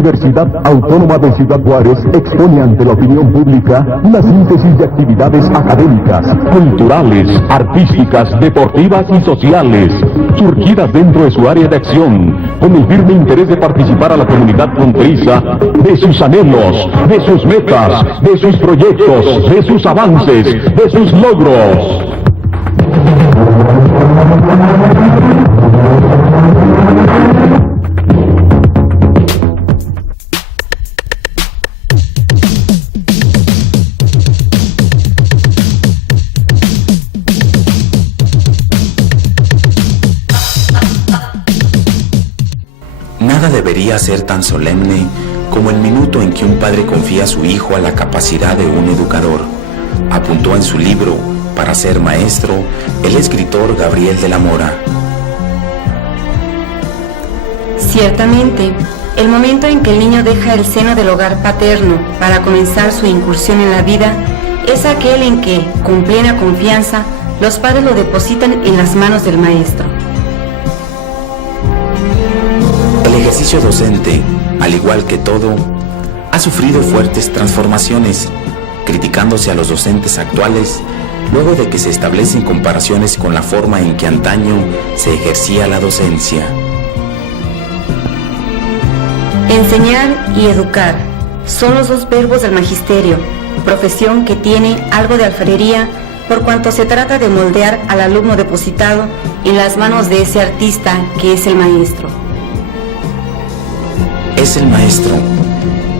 Universidad Autónoma de Ciudad Juárez expone ante la opinión pública una síntesis de actividades académicas, culturales, artísticas, deportivas y sociales, surgidas dentro de su área de acción, con el firme interés de participar a la comunidad fronteriza de sus anhelos, de sus metas, de sus proyectos, de sus avances, de sus logros. Nada debería ser tan solemne como el minuto en que un padre confía a su hijo a la capacidad de un educador, apuntó en su libro Para ser maestro el escritor Gabriel de la Mora. Ciertamente, el momento en que el niño deja el seno del hogar paterno para comenzar su incursión en la vida es aquel en que, con plena confianza, los padres lo depositan en las manos del maestro. El ejercicio docente, al igual que todo, ha sufrido fuertes transformaciones, criticándose a los docentes actuales luego de que se establecen comparaciones con la forma en que antaño se ejercía la docencia. Enseñar y educar son los dos verbos del magisterio, profesión que tiene algo de alfarería por cuanto se trata de moldear al alumno depositado en las manos de ese artista que es el maestro. Es el maestro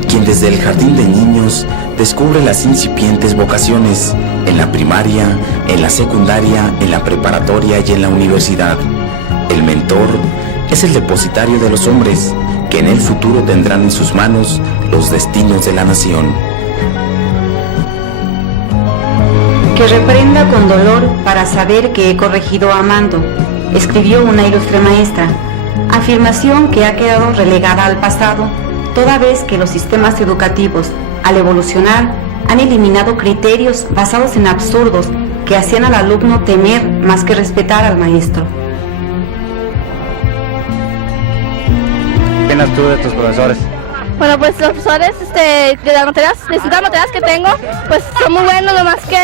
quien desde el jardín de niños descubre las incipientes vocaciones en la primaria, en la secundaria, en la preparatoria y en la universidad. El mentor es el depositario de los hombres que en el futuro tendrán en sus manos los destinos de la nación. Que reprenda con dolor para saber que he corregido amando, escribió una ilustre maestra, afirmación que ha quedado relegada al pasado, toda vez que los sistemas educativos, al evolucionar, han eliminado criterios basados en absurdos que hacían al alumno temer más que respetar al maestro. ¿Qué opinas tú de tus profesores? Bueno, pues los profesores de las materias, de ciertas materias que tengo, pues son muy buenos, nomás que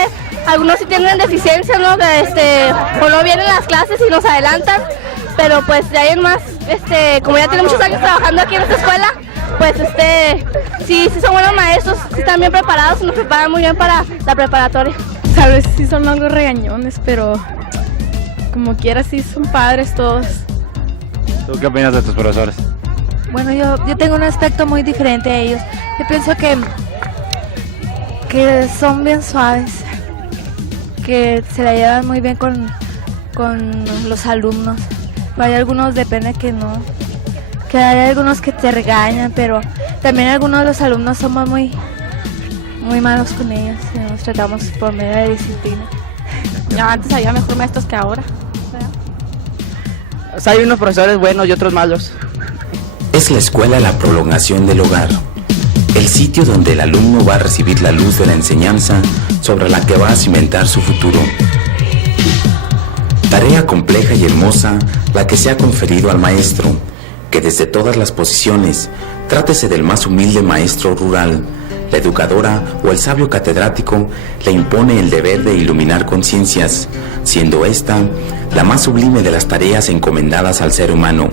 algunos sí tienen deficiencias, ¿no? O no vienen a las clases y nos adelantan, pero pues de ahí en más, como ya tienen muchos años trabajando aquí en esta escuela, pues sí son buenos maestros, sí están bien preparados y nos preparan muy bien para la preparatoria. Tal vez sí son algo regañones, pero como quiera sí son padres todos. ¿Tú qué opinas de tus profesores? Bueno, yo tengo un aspecto muy diferente a ellos. Yo pienso que son bien suaves, que se la llevan muy bien con los alumnos. Hay algunos depende que no, que hay algunos que te regañan, pero también algunos de los alumnos somos muy malos con ellos, y nos tratamos por medio de disciplina. Ya antes había mejor maestros que ahora. O sea, hay unos profesores buenos y otros malos. Es la escuela la prolongación del hogar, el sitio donde el alumno va a recibir la luz de la enseñanza sobre la que va a cimentar su futuro. Tarea compleja y hermosa la que se ha conferido al maestro, que desde todas las posiciones, trátese del más humilde maestro rural, la educadora o el sabio catedrático, le impone el deber de iluminar conciencias, siendo esta la más sublime de las tareas encomendadas al ser humano,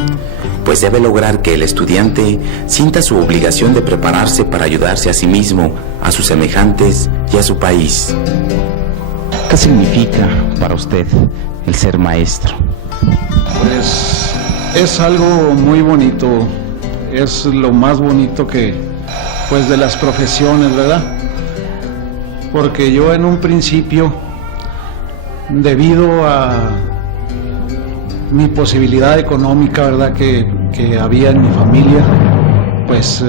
pues debe lograr que el estudiante sienta su obligación de prepararse para ayudarse a sí mismo, a sus semejantes y a su país. ¿Qué significa para usted el ser maestro? Pues es algo muy bonito, es lo más bonito que, pues, de las profesiones, ¿verdad? Porque yo en un principio, debido a mi posibilidad económica, ¿verdad?, que había en mi familia, pues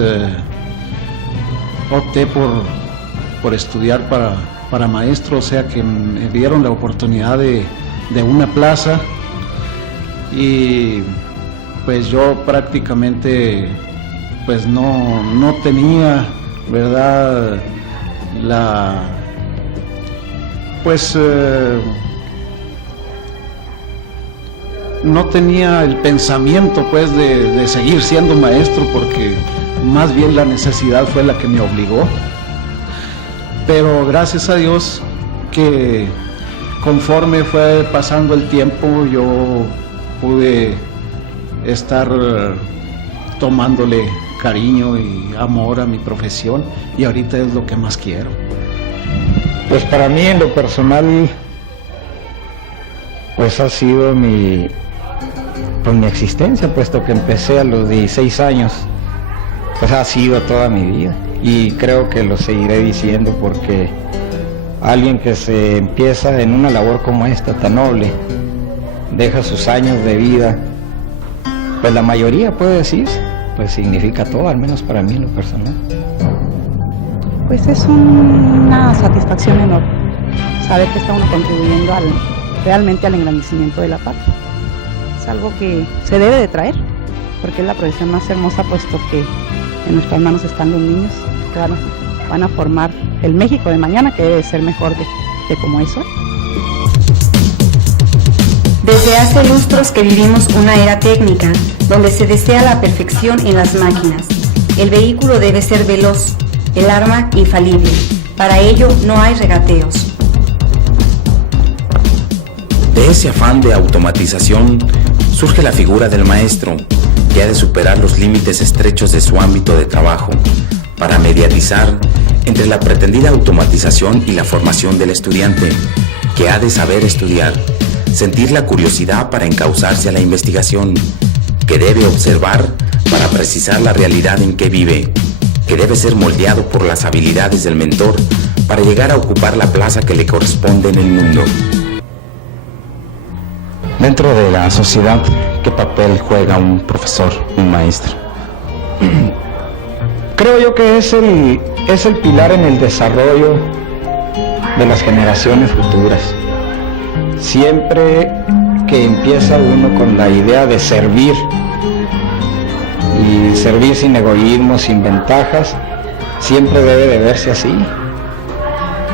opté por estudiar para maestro, o sea que me dieron la oportunidad de una plaza y pues yo prácticamente pues no tenía, ¿verdad?, no tenía el pensamiento pues de seguir siendo maestro, porque más bien la necesidad fue la que me obligó. Pero gracias a Dios que conforme fue pasando el tiempo yo pude estar tomándole cariño y amor a mi profesión, y ahorita es lo que más quiero. Pues para mí en lo personal pues ha sido mi existencia, puesto que empecé a los 16 años, pues ha sido toda mi vida, y creo que lo seguiré diciendo, porque alguien que se empieza en una labor como esta tan noble, deja sus años de vida, pues la mayoría puede decirse, pues significa todo, al menos para mí en lo personal. Pues es una satisfacción enorme saber que está uno contribuyendo realmente al engrandecimiento de la patria. Es algo que se debe de traer, porque es la profesión más hermosa, puesto que en nuestras manos están los niños. Claro, van a formar el México de mañana, que debe ser mejor de como es hoy. Desde hace lustros que vivimos una era técnica, donde se desea la perfección en las máquinas. El vehículo debe ser veloz, el arma infalible. Para ello no hay regateos. De ese afán de automatización surge la figura del maestro, que ha de superar los límites estrechos de su ámbito de trabajo, para mediatizar entre la pretendida automatización y la formación del estudiante, que ha de saber estudiar, sentir la curiosidad para encauzarse a la investigación, que debe observar para precisar la realidad en que vive, que debe ser moldeado por las habilidades del mentor para llegar a ocupar la plaza que le corresponde en el mundo. Dentro de la sociedad, ¿qué papel juega un profesor, un maestro? Creo yo que es el pilar en el desarrollo de las generaciones futuras. Siempre que empieza uno con la idea de servir, y servir sin egoísmo, sin ventajas, siempre debe de verse así,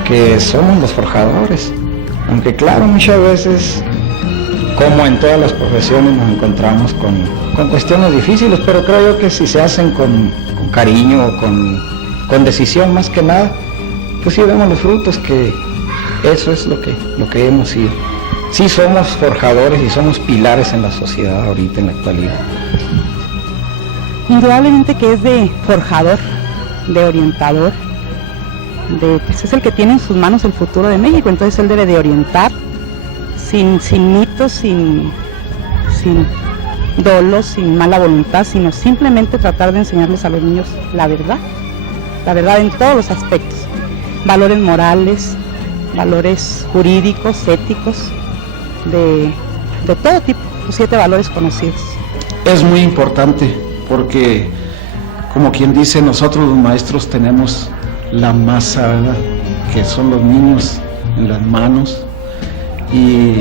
que somos los forjadores. Aunque claro, muchas veces, como en todas las profesiones, nos encontramos con cuestiones difíciles, pero creo yo que si se hacen con cariño, con decisión más que nada, pues sí vemos los frutos, que eso es lo que hemos sido. Sí somos forjadores y somos pilares en la sociedad ahorita, en la actualidad. Indudablemente que es de forjador, de orientador, pues es el que tiene en sus manos el futuro de México, entonces él debe de orientar sin mitos, sin dolos, sin mala voluntad, sino simplemente tratar de enseñarles a los niños la verdad en todos los aspectos, valores morales, valores jurídicos, éticos, de todo tipo, los 7 valores conocidos. Es muy importante, porque como quien dice, nosotros los maestros tenemos la masa, ¿verdad?, que son los niños en las manos, y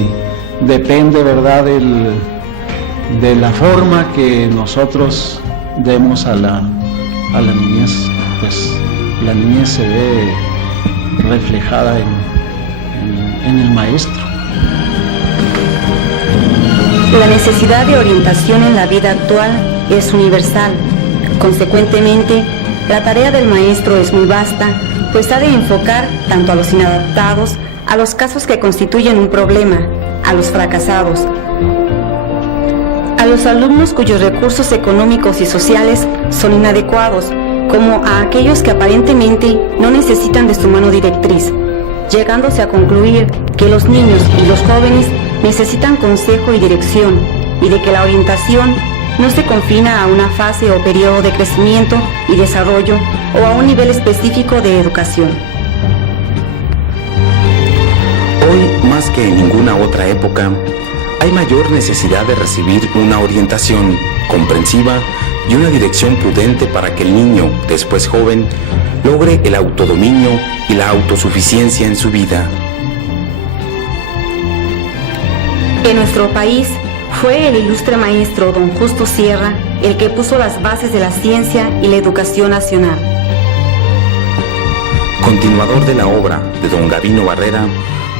depende, ¿verdad?, de la forma que nosotros demos a la niñez. Pues la niñez se ve reflejada en el maestro. La necesidad de orientación en la vida actual es universal. Consecuentemente, la tarea del maestro es muy vasta, pues ha de enfocar tanto a los inadaptados, a los casos que constituyen un problema, a los fracasados, a los alumnos cuyos recursos económicos y sociales son inadecuados, como a aquellos que aparentemente no necesitan de su mano directriz, llegándose a concluir que los niños y los jóvenes necesitan consejo y dirección, y de que la orientación no se confina a una fase o periodo de crecimiento y desarrollo o a un nivel específico de educación. Hoy, más que en ninguna otra época, hay mayor necesidad de recibir una orientación comprensiva y una dirección prudente para que el niño, después joven, logre el autodominio y la autosuficiencia en su vida. En nuestro país fue el ilustre maestro don Justo Sierra el que puso las bases de la ciencia y la educación nacional. Continuador de la obra de don Gavino Barrera,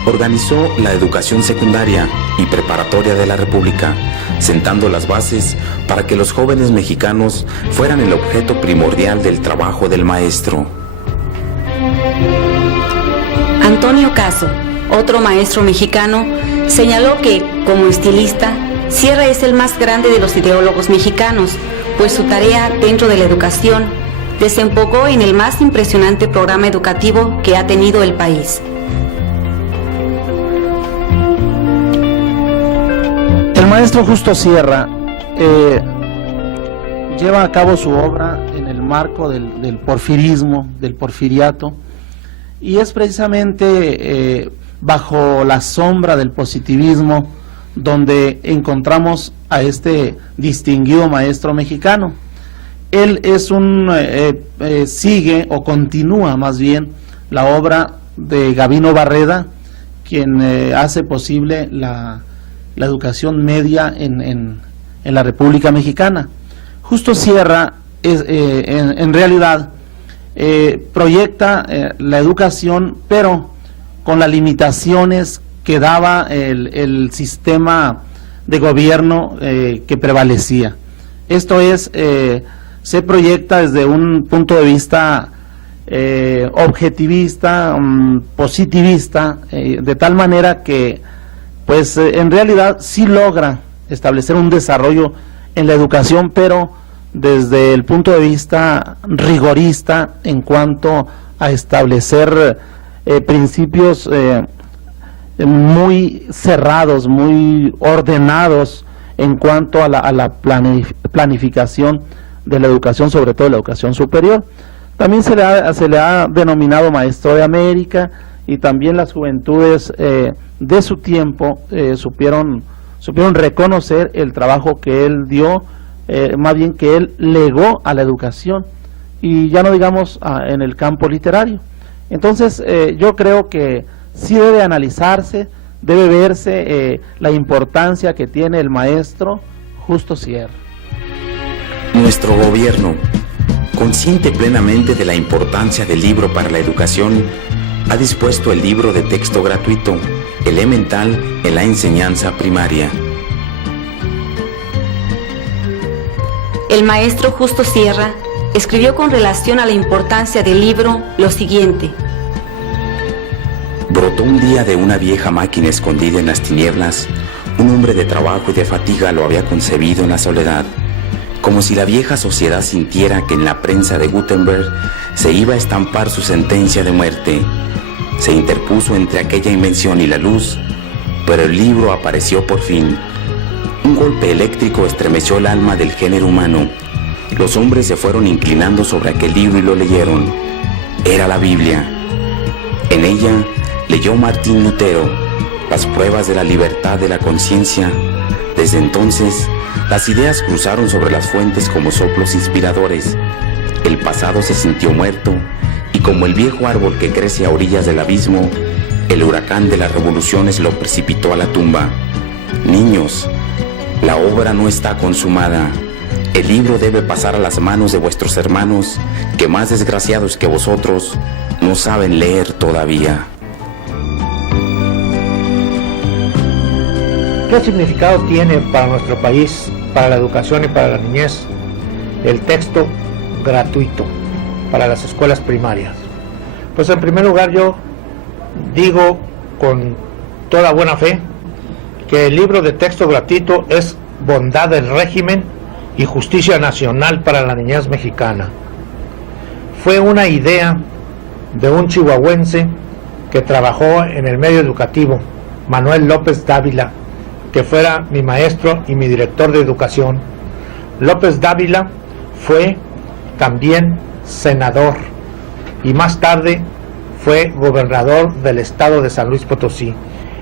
organizó la educación secundaria y preparatoria de la República, sentando las bases para que los jóvenes mexicanos fueran el objeto primordial del trabajo del maestro. Antonio Caso, otro maestro mexicano, señaló que, como estilista, Sierra es el más grande de los ideólogos mexicanos, pues su tarea dentro de la educación desembocó en el más impresionante programa educativo que ha tenido el país. El maestro Justo Sierra lleva a cabo su obra en el marco del porfirismo, del porfiriato, y es precisamente bajo la sombra del positivismo donde encontramos a este distinguido maestro mexicano. Él es sigue o continúa más bien la obra de Gabino Barreda, quien hace posible la educación media en la República Mexicana. Justo Sierra en realidad proyecta la educación, pero con las limitaciones que daba el sistema de gobierno que prevalecía. Esto es, se proyecta desde un punto de vista objetivista, positivista, de tal manera que pues en realidad sí logra establecer un desarrollo en la educación, pero desde el punto de vista rigorista en cuanto a establecer principios muy cerrados, muy ordenados en cuanto a la planificación de la educación, sobre todo de la educación superior. También se le ha denominado Maestro de América, y también las juventudes de su tiempo supieron reconocer el trabajo que él dio, más bien que él legó a la educación, y ya no digamos en el campo literario. Entonces yo creo que sí debe analizarse, debe verse la importancia que tiene el maestro Justo Sierra. Nuestro gobierno, consciente plenamente de la importancia del libro para la educación, ha dispuesto el libro de texto gratuito, elemental en la enseñanza primaria. El maestro Justo Sierra escribió con relación a la importancia del libro lo siguiente: brotó un día de una vieja máquina escondida en las tinieblas, un hombre de trabajo y de fatiga lo había concebido en la soledad, como si la vieja sociedad sintiera que en la prensa de Gutenberg se iba a estampar su sentencia de muerte. Se interpuso entre aquella invención y la luz, pero el libro apareció por fin. Un golpe eléctrico estremeció el alma del género humano. Los hombres se fueron inclinando sobre aquel libro y lo leyeron. Era la Biblia. En ella leyó Martín Lutero las pruebas de la libertad de la conciencia. Desde entonces, las ideas cruzaron sobre las fuentes como soplos inspiradores. El pasado se sintió muerto, y como el viejo árbol que crece a orillas del abismo, el huracán de las revoluciones lo precipitó a la tumba. Niños, la obra no está consumada. El libro debe pasar a las manos de vuestros hermanos, que más desgraciados que vosotros, no saben leer todavía. ¿Qué significado tiene para nuestro país, para la educación y para la niñez, el texto gratuito para las escuelas primarias? Pues en primer lugar yo digo con toda buena fe que el libro de texto gratuito es bondad del régimen y justicia nacional para la niñez mexicana. Fue una idea de un chihuahuense que trabajó en el medio educativo, Manuel López Dávila, que fuera mi maestro y mi director de educación. López Dávila fue también senador y más tarde fue gobernador del estado de San Luis Potosí.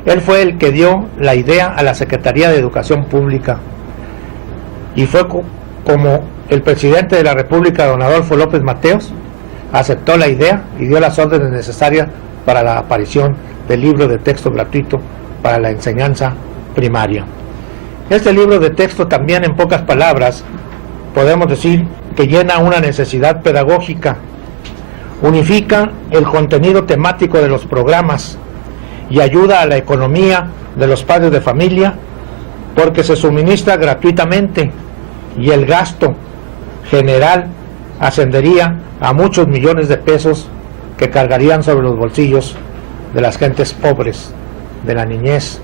Él fue el que dio la idea a la Secretaría de Educación Pública, y fue como el presidente de la República, don Adolfo López Mateos, aceptó la idea y dio las órdenes necesarias para la aparición del libro de texto gratuito para la enseñanza primaria. Este libro de texto también, en pocas palabras, podemos decir que llena una necesidad pedagógica, unifica el contenido temático de los programas y ayuda a la economía de los padres de familia porque se suministra gratuitamente y el gasto general ascendería a muchos millones de pesos que cargarían sobre los bolsillos de las gentes pobres, de la niñez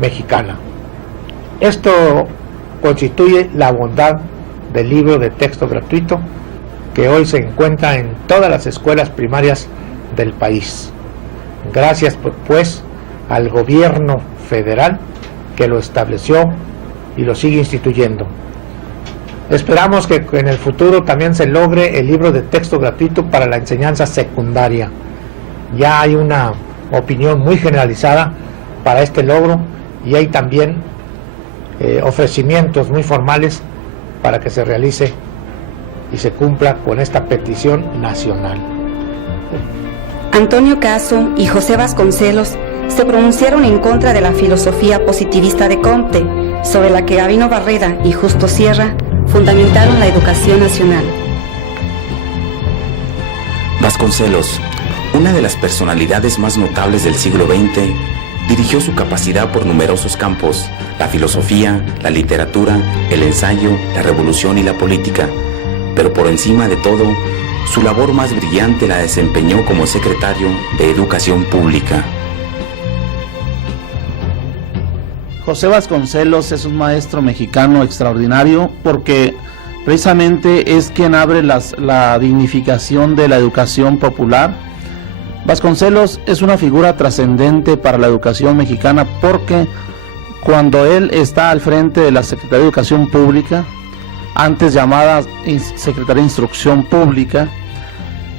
mexicana. Esto constituye la bondad del libro de texto gratuito que hoy se encuentra en todas las escuelas primarias del país. Gracias pues al gobierno federal que lo estableció y lo sigue instituyendo. Esperamos que en el futuro también se logre el libro de texto gratuito para la enseñanza secundaria. Ya hay una opinión muy generalizada para este logro y hay también ofrecimientos muy formales para que se realice y se cumpla con esta petición nacional. Antonio Caso y José Vasconcelos se pronunciaron en contra de la filosofía positivista de Comte, sobre la que Gabino Barreda y Justo Sierra fundamentaron la educación nacional. Vasconcelos, una de las personalidades más notables del siglo XX, dirigió su capacidad por numerosos campos: la filosofía, la literatura, el ensayo, la revolución y la política. Pero por encima de todo, su labor más brillante la desempeñó como secretario de Educación Pública. José Vasconcelos es un maestro mexicano extraordinario porque precisamente es quien abre la dignificación de la educación popular. Vasconcelos es una figura trascendente para la educación mexicana porque cuando él está al frente de la Secretaría de Educación Pública, antes llamada Secretaría de Instrucción Pública,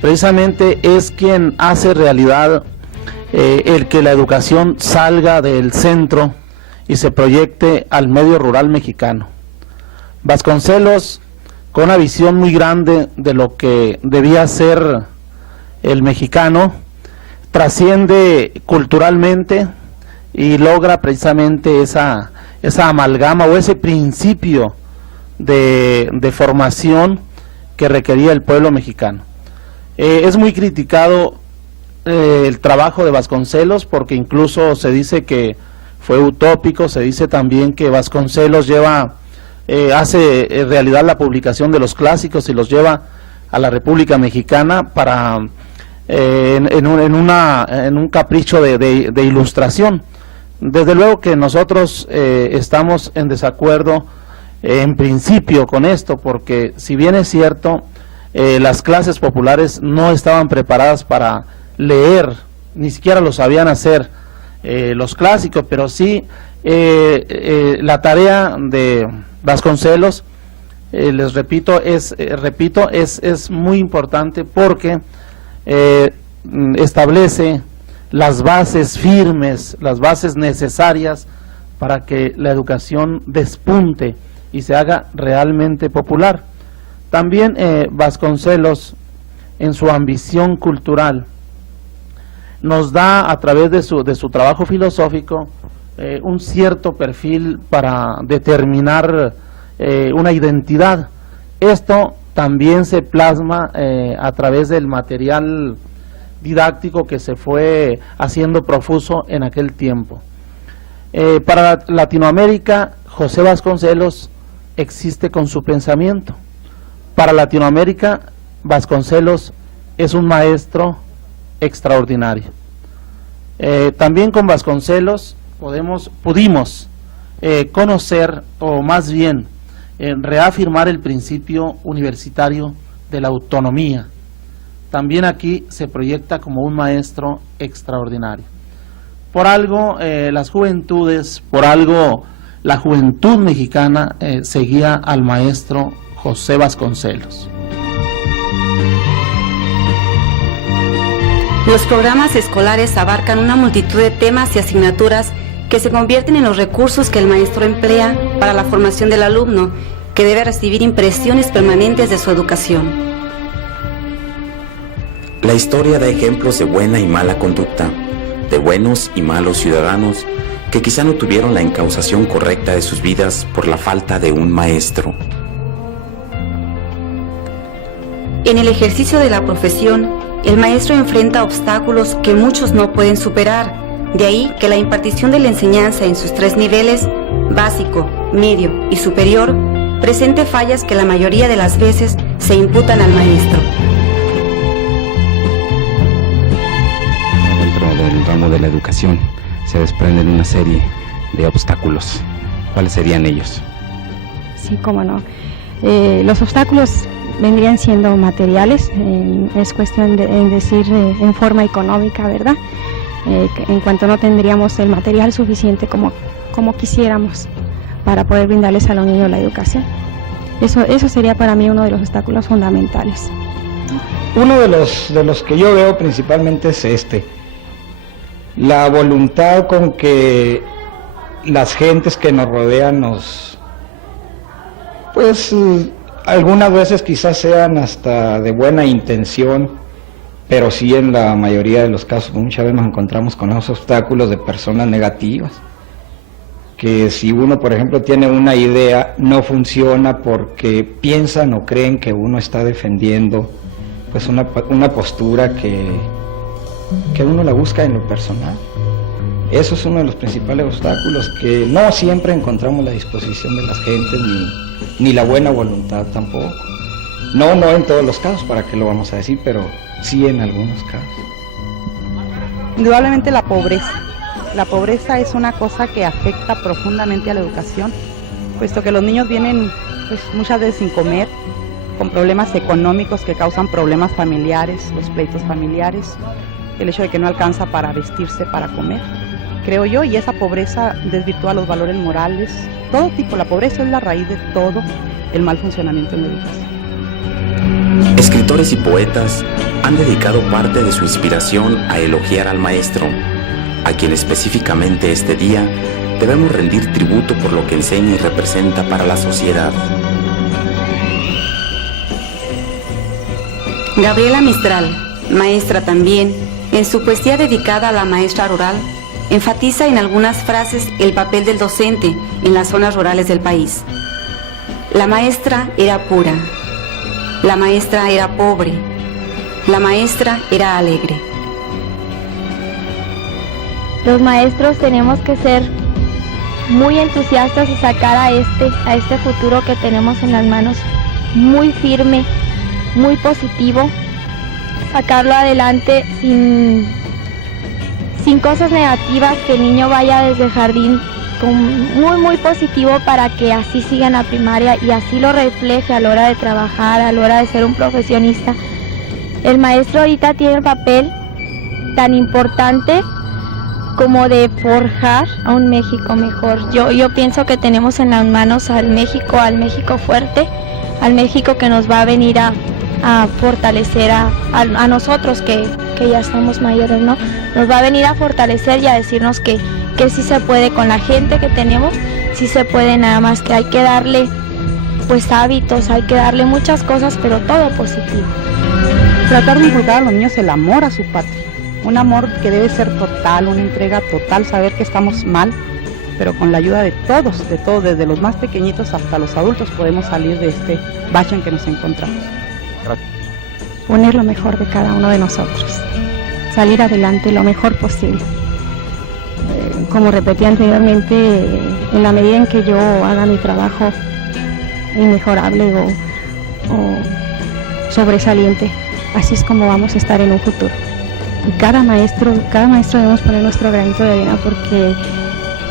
precisamente es quien hace realidad el que la educación salga del centro y se proyecte al medio rural mexicano. Vasconcelos, con una visión muy grande de lo que debía ser el mexicano, trasciende culturalmente y logra precisamente esa amalgama o ese principio de formación que requería el pueblo mexicano. Es muy criticado el trabajo de Vasconcelos porque incluso se dice que fue utópico, se dice también que Vasconcelos hace realidad la publicación de los clásicos y los lleva a la República Mexicana para en un capricho de ilustración. Desde luego que nosotros estamos en desacuerdo en principio con esto, porque si bien es cierto, las clases populares no estaban preparadas para leer, ni siquiera lo sabían hacer los clásicos, pero sí la tarea de Vasconcelos, les repito, es muy importante porque establece las bases firmes, las bases necesarias para que la educación despunte y se haga realmente popular. También Vasconcelos, en su ambición cultural, nos da a través de su trabajo filosófico un cierto perfil para determinar una identidad. Esto también se plasma a través del material didáctico que se fue haciendo profuso en aquel tiempo. Para Latinoamérica, José Vasconcelos existe con su pensamiento. Para Latinoamérica, Vasconcelos es un maestro extraordinario. También con Vasconcelos pudimos conocer, o más bien reafirmar el principio universitario de la autonomía. También aquí se proyecta como un maestro extraordinario. Por algo las juventudes, por algo la juventud mexicana seguía al maestro José Vasconcelos. Los programas escolares abarcan una multitud de temas y asignaturas que se convierten en los recursos que el maestro emplea para la formación del alumno, que debe recibir impresiones permanentes de su educación. La historia da ejemplos de buena y mala conducta, de buenos y malos ciudadanos que quizá no tuvieron la encausación correcta de sus vidas por la falta de un maestro. En el ejercicio de la profesión, el maestro enfrenta obstáculos que muchos no pueden superar, De ahí que la impartición de la enseñanza en sus 3 niveles, básico, medio y superior, presente fallas que la mayoría de las veces se imputan al maestro. Dentro del ramo de la educación se desprenden una serie de obstáculos. ¿Cuáles serían ellos? Sí, cómo no. Los obstáculos vendrían siendo materiales, es cuestión de decir en forma económica, ¿verdad? En cuanto no tendríamos el material suficiente como quisiéramos para poder brindarles a los niños la educación. Eso sería para mí uno de los obstáculos fundamentales. Uno de los que yo veo principalmente es la voluntad con que las gentes que nos rodean pues algunas veces quizás sean hasta de buena intención, pero sí en la mayoría de los casos muchas veces nos encontramos con esos obstáculos de personas negativas, que si uno por ejemplo tiene una idea no funciona porque piensan o creen que uno está defendiendo pues una postura que uno la busca en lo personal. Eso es uno de los principales obstáculos, que no siempre encontramos la disposición de las gentes ni la buena voluntad tampoco. No en todos los casos, para qué lo vamos a decir, pero sí en algunos casos. Indudablemente la pobreza. La pobreza es una cosa que afecta profundamente a la educación, puesto que los niños vienen pues, muchas veces sin comer, con problemas económicos que causan problemas familiares, los pleitos familiares, el hecho de que no alcanza para vestirse, para comer, creo yo, y esa pobreza desvirtúa los valores morales, todo tipo. La pobreza es la raíz de todo el mal funcionamiento en la educación. Escritores y poetas han dedicado parte de su inspiración a elogiar al maestro, a quien específicamente este día debemos rendir tributo por lo que enseña y representa para la sociedad. Gabriela Mistral, maestra también, en su poesía dedicada a la maestra rural, enfatiza en algunas frases el papel del docente en las zonas rurales del país. La maestra era pura, la maestra era pobre, la maestra era alegre. Los maestros tenemos que ser muy entusiastas y sacar a este futuro que tenemos en las manos muy firme, muy positivo, sacarlo adelante sin cosas negativas, que el niño vaya desde el jardín muy positivo para que así siga en la primaria y así lo refleje a la hora de trabajar, a la hora de ser un profesionista. El maestro ahorita tiene el papel tan importante como de forjar a un México mejor. Yo pienso que tenemos en las manos al México fuerte, al México que nos va a venir a fortalecer a nosotros que ya estamos mayores, ¿no? Nos va a venir a fortalecer y a decirnos que sí se puede con la gente que tenemos, sí se puede, nada más que hay que darle pues hábitos, hay que darle muchas cosas, pero todo positivo. Tratar de inculcar a los niños el amor a su patria, un amor que debe ser total, una entrega total, saber que estamos mal, pero con la ayuda de todos, desde los más pequeñitos hasta los adultos podemos salir de este bache en que nos encontramos. Poner lo mejor de cada uno de nosotros, salir adelante lo mejor posible. Como repetí anteriormente, en la medida en que yo haga mi trabajo inmejorable o sobresaliente, así es como vamos a estar en un futuro. Y cada maestro debemos poner nuestro granito de arena porque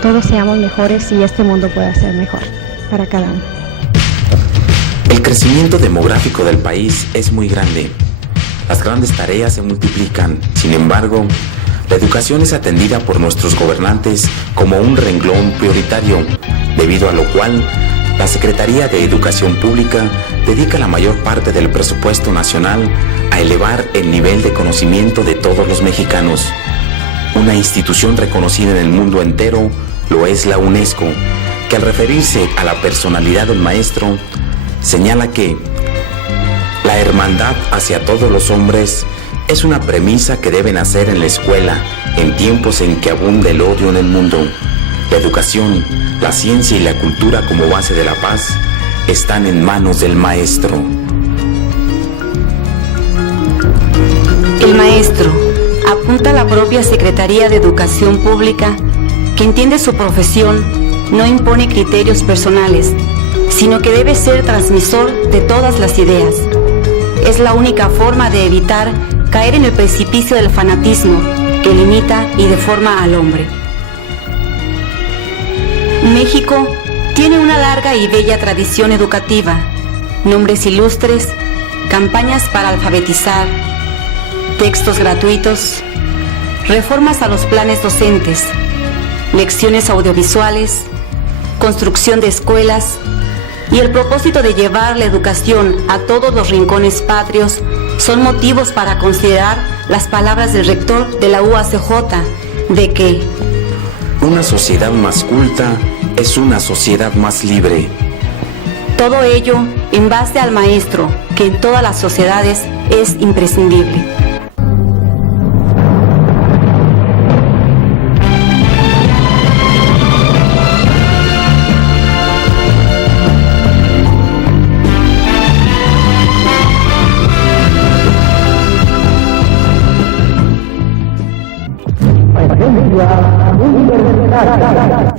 todos seamos mejores y este mundo pueda ser mejor para cada uno. El crecimiento demográfico del país es muy grande. Las grandes tareas se multiplican. Sin embargo, la educación es atendida por nuestros gobernantes como un renglón prioritario, debido a lo cual la Secretaría de Educación Pública dedica la mayor parte del presupuesto nacional a elevar el nivel de conocimiento de todos los mexicanos. Una institución reconocida en el mundo entero lo es la UNESCO, que al referirse a la personalidad del maestro, señala que la hermandad hacia todos los hombres es una premisa que debe nacer en la escuela en tiempos en que abunda el odio en el mundo. La educación, la ciencia y la cultura como base de la paz están en manos del maestro. El maestro, apunta Alerta la propia Secretaría de Educación Pública que entiende su profesión no impone criterios personales, sino que debe ser transmisor de todas las ideas. Es la única forma de evitar caer en el precipicio del fanatismo que limita y deforma al hombre. México tiene una larga y bella tradición educativa, nombres ilustres, campañas para alfabetizar, textos gratuitos, reformas a los planes docentes, lecciones audiovisuales, construcción de escuelas y el propósito de llevar la educación a todos los rincones patrios son motivos para considerar las palabras del rector de la UACJ de que una sociedad más culta es una sociedad más libre. Todo ello en base al maestro, que en todas las sociedades es imprescindible. Universitaria.